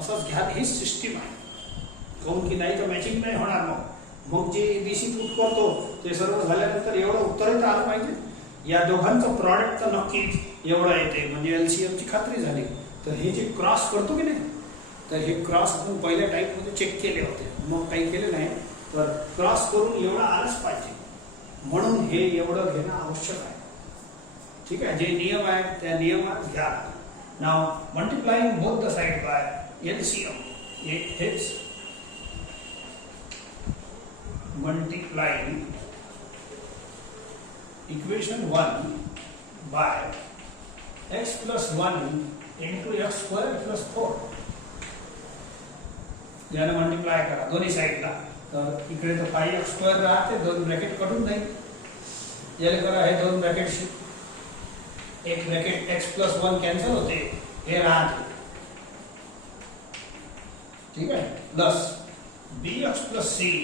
असंच घ्या. ही सिस्टीम आहे. काऊन की नाही तर मॅचिंग नाही होणार. मग जे एबीसी पुट करतो ते सर्व झाल्यानंतर एवढं उत्तरही तर आलं पाहिजे. या दोघांचं प्रॉडक्ट तर नक्कीच एवढं येते म्हणजे एलसीएमची खात्री झाली. तर हे जे क्रॉस करतो की नाही, तर हे क्रॉस आपण पहिल्या टाईपमध्ये चेक केले होते, मग काही केले नाही. तर क्रॉस करून एवढं आलंच पाहिजे म्हणून हे एवढं घेणं आवश्यक आहे. ठीक आहे, जे नियम आहेत त्या नियमात घ्या. Now multiplying both the side by LCM. हेच multiplying equation 1 by x plus 1 into x² plus 4. याला मल्टिप्लाय करा दोन्ही साईडला. तर इकडे तर 5x² राहते, दोन ब्रॅकेट कटून जाईल. याला करा हे दोन ब्रॅकेटशी, एक ब्रॅकेट x plus 1 कॅन्सल होते, हे राहते. ठीक आहे, प्लस bx plus c.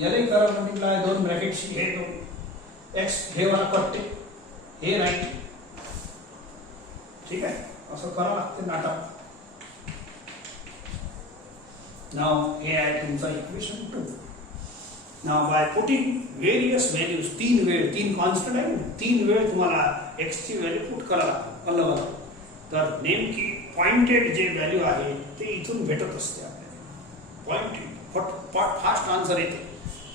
याला करा मल्टिप्लाय दोन ब्रॅकेटशी, हे दोन एक्स हे वाला कटते, हे नाही. ठीक आहे, असं करावं लागते नाटक. नाव हे आहे तुमचा equation 2. Now by putting various values, तीन कॉन्स्टंट आहे, 3 वेळ तुम्हाला एक्स ची व्हॅल्यू पुट करावं लागते अलग. तर नेमकी पॉइंटेड जे व्हॅल्यू आहे ते इथून भेटत असते आपल्याला. पॉइंटेड फास्ट आन्सर येते.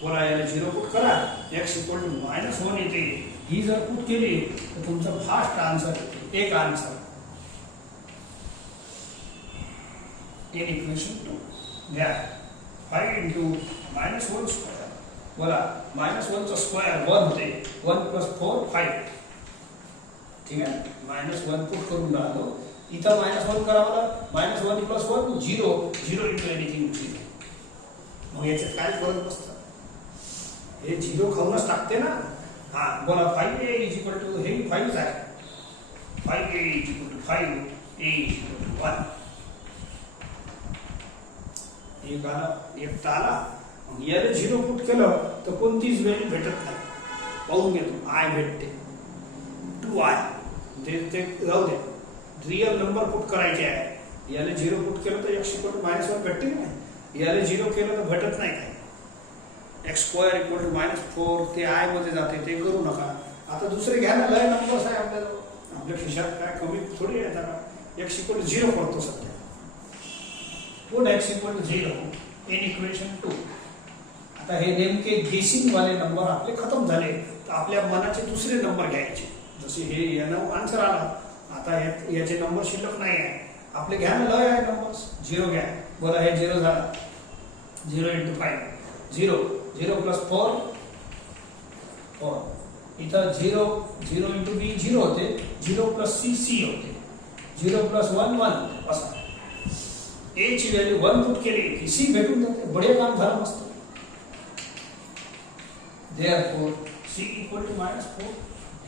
बोला याला 0 पुट करा, x इक्वल टू -1 येते. ही जर पुट केली तर तुमचा फास्ट आन्सर येते, एक आन्सर. इन इक्वेशन 2 घ्या 5 इंटू -1 स्क्वेअर. बोला -1 चा स्क्वेअर 1 होते, 1 प्लस 4 5. ठीक आहे, -1 पुट करून राहिलो. इथं -1 करावं, -1 प्लस 1 0, 0 इंटू एनिथिंग 0. मग याच्यात काय फरक बसतं, हे 0 खाऊनच टाकते ना. हा बोला 5a इज इक्वल टू, हे 5 आहे, 5a is equal to 5, a is equal to 1. एक आला, एक तर आला. याला 0 पुट केलं तर कोणतीच व्हॅल्यू भेटत नाही. पाहून घेतो, आय भेटते 2i. ते राहू दे, रिअल नंबर पुट करायचे आहे. याला 0 पुट केलं तर x इक्वल टू -1 भेटते की नाही. याला 0 केलं तर भेटत नाही काय. x² इक्वल टू -4 ते आय मध्ये जाते, ते करू नका. आता दुसरे घ्या ना, लय नंबर्स आहे आपल्याला. आपल्या खिशात काय कमी थोडी आहे. आता x इक्वल टू 0 करतो सध्या. Put x equal to 0 in equation 2. आता हे नेमके गेसिंग वाले नंबर आपले खतम झाले. आपल्या मनाचे दुसरे नंबर घ्यायचे. जसे हे यानं आन्सर आला, आता याचे नंबर शिल्लक नाही आहे, आपले घ्या ना, लय आहे नंबर. 0 घ्या, बरं हे 0 झाला. 0 × 5 0, 0 + 4 4. इथं 0 × b 0 होते, 0 + c c होते, 0 + 1 1 असं. a ची व्हॅल्यू 1 पुट केली की c भेटून जाते. बढिया काम झालं, मस्त. Therefore c = -4.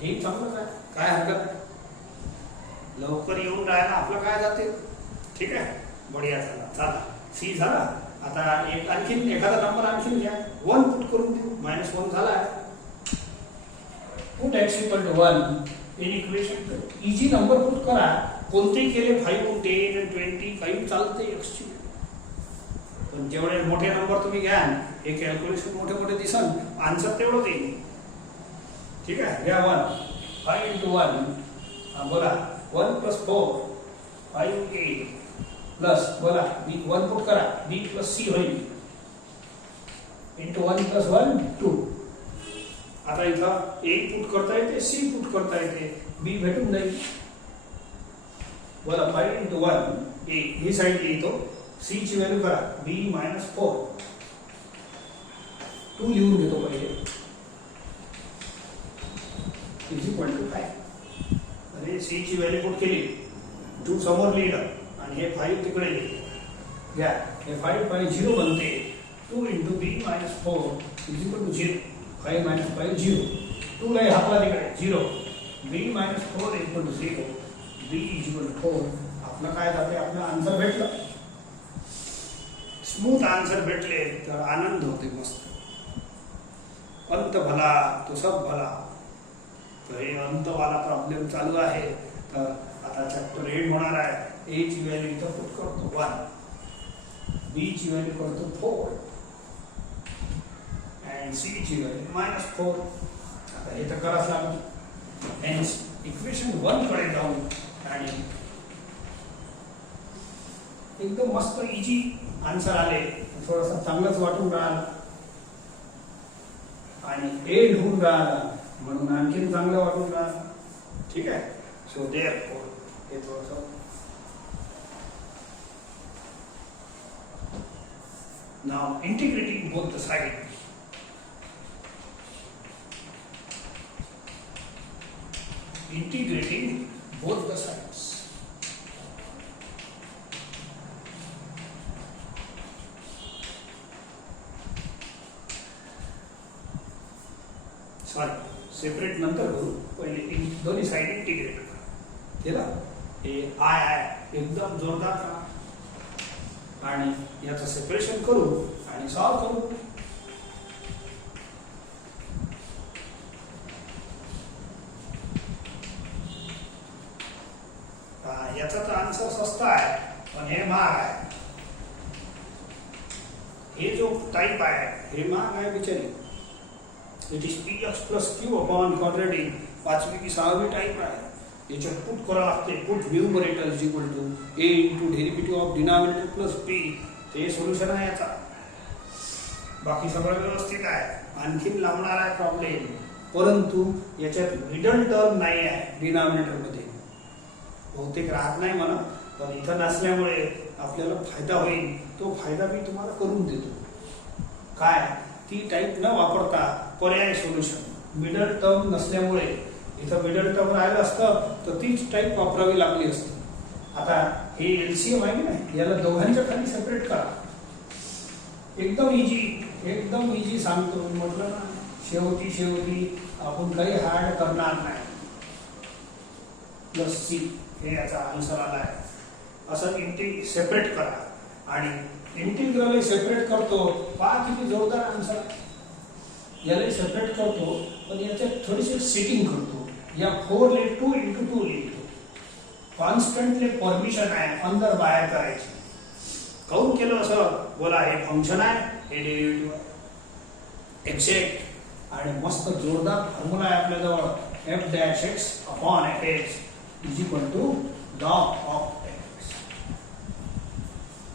हे चांगलं आहे, काय हरकत आहे. लवकर येऊन राहायला आपलं काय जाते. ठीक आहे, बढिया झाला. चला सी झाला. आता एक आणखीन एखादा नंबर आणखीन घ्या, 1 पुट करून देऊ. -1 झाला आहे. Put x = 1 in equation. Easy number put करा, कोणतेही केले 5 10 आणि 20 काही चालते x ची. पण जेवढे मोठे नंबर तुम्ही घ्या, हे कॅल्क्युलेशन मोठे मोठे दिसन, आन्सर तेवढं येईल. ठीक आहे, घ्या 1 5 × 1 बोला 1 + 4 5 8 प्लस बोला b 1 पुट करा, b + c होईल इंटू 1 + 1 2. आता इथं a पुट करता येते, c पुट करता येते, b भेटून जाईल. बोला 5 × 1 a ही साइड लिहितो, c ची व्हॅल्यू करा b - 4 2 लिहून घेतो पहिले = 5. अरे c ची व्हॅल्यू पुट केली, 2 समोर लिहिलं आणि हे 5 तिकडे लिहिलं. घ्या, हे 5 5 0 बनते. 2 × b - 4 = 0. 5 - 5 0. 2 ला हातला तिकडे 0. b - 4 = 0. b = 4. आपलं काय जाते, आपलं आन्सर भेटलं. स्मूथ आन्सर भेटले तर आनंद होते, मस्त. अंत भला तो सब भला. तर हे अंतवाला प्रॉब्लेम चालू आहे. तर आता चॅप्टर एंड होणार आहे. a ची व्हॅल्यू इथं पुट करतो 1, b ची व्हॅल्यू करतो 4 आणि c ची व्हॅल्यू -4. आता हे तर करावंच लागेल. हेन्स इक्वेशन 1 कडे जाऊ आणि एकदम मस्त इजी आन्सर आले. थोडंसं चांगलंच वाटून राहिलं आणि एंड होऊन राहिलं म्हणून आणखीन चांगलं वाटून राहिलं. ठीक आहे. सो देअरफॉर हे थोडंसं now integrating both the sides. Integrating both the sides. Sorry, separate नंतर करू, पहिले दोन्ही साइड इंटिग्रेट करा. केला हे आय आहे एकदम जोरदार करा आणि याचं सेपरेशन करू आणि सॉल्व करू. याचा तर आन्सर सस्ता आहे, पण हे महाग आहे. हे जो टाइप आहे हे महाग आहे बिचारी. It is px + q upon quadratic. 5वी की 6वी टाइप आहे. याच्यात पुट करावं लागते. Put numerator = a × derivative of denominator plus p. ते सोल्युशन आहे याचा. बाकी सगळं व्यवस्थित आहे. आणखीन लावणार आहे प्रॉब्लेम, परंतु याच्यात मिडल टर्म नाही आहे डिनॉमिनेटर मध्ये. बहुतेक राहत नाही म्हणा, पण इथं नसल्यामुळे आपल्याला फायदा होईल. तो फायदा मी तुम्हाला करून देतो. काय, ती टाइप न वापरता पर्याय सोल्युशन. मिडल टर्म नसल्यामुळे इथं मिडल टर्म राहिलं असतं तर तीच टाइप वापरावी लागली असती. आता हे एलसीएम आहे ना, याला दोघांच्या खाली सेपरेट करा. एकदम इजी सांगतो. म्हटलं ना, शेवटी आपण काही हार्ड करणार नाही. प्लस सी हे याचा आन्सर आला आहे. असं सेपरेट करा आणि इंटिग्रल सेपरेट करतो. पहा किती जोरदार आन्सर. याला सेपरेट करतो, पण याच्यात थोडीशी सेटिंग करतो. या 4 ले 2 × 2 लिहितो. कॉन्स्टंटले परमिशन आहे अंदर बाहेर करायची. काऊन केलं असं, बोला हे फंक्शन आहे, हे डेरिव्हेटिव्ह आहे. एक्झॅक्ट आणि मस्त जोरदार फॉर्म्युला आहे आपल्याजवळ. f'(x) upon fx = log of x.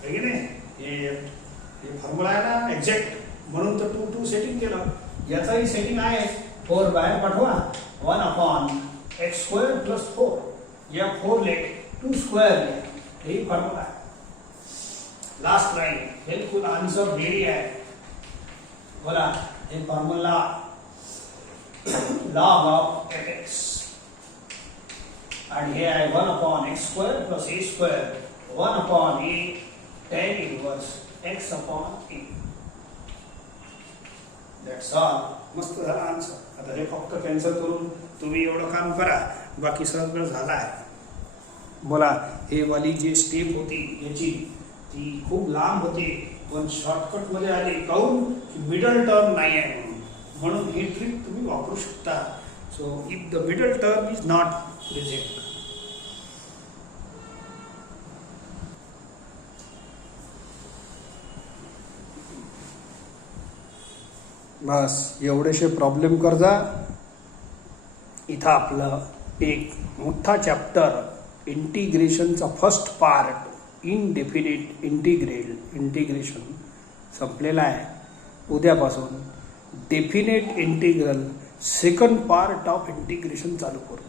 आहे की नाही? हे फॉर्म्युला आहे ना एक्झॅक्ट, म्हणून तर 2 2 सेटिंग केलं. याचाही सेटिंग आहे, 4 बाहेर पाठवा 1 अपॉन एक्स स्क्वेअर प्लस 4 या 4 लेट 2 स्क्वेअर हे फॉर्म्युला आहे. Last line helpful answer ready आहे. बोला हे फॉर्म्युला log of fx आणि हे आहे 1 upon X square plus A square 1 upon A tan inverse x upon A. That's all. मस्त झाला आन्सर. आता हे फक्त कॅन्सल करून तुम्ही एवढं काम करा, बाकी सगळं झालं आहे. बोला हे वाली जी स्टेप होती याची ती खूप लांब होती पण शॉर्टकट मध्ये आली. काऊन मिडल टर्म नाही आहे म्हणून ही ट्रिक तुम्ही वापरू शकता. So if the middle term is not reject. बस एवढेशे प्रॉब्लेम कर जा. इथं आपलं एक मोठा चॅप्टर इंटिग्रेशनचा फर्स्ट पार्ट इनडेफिनिट इंटिग्रेशन संपलेला आहे. उद्यापासून definite integral second part of integration चालू करू.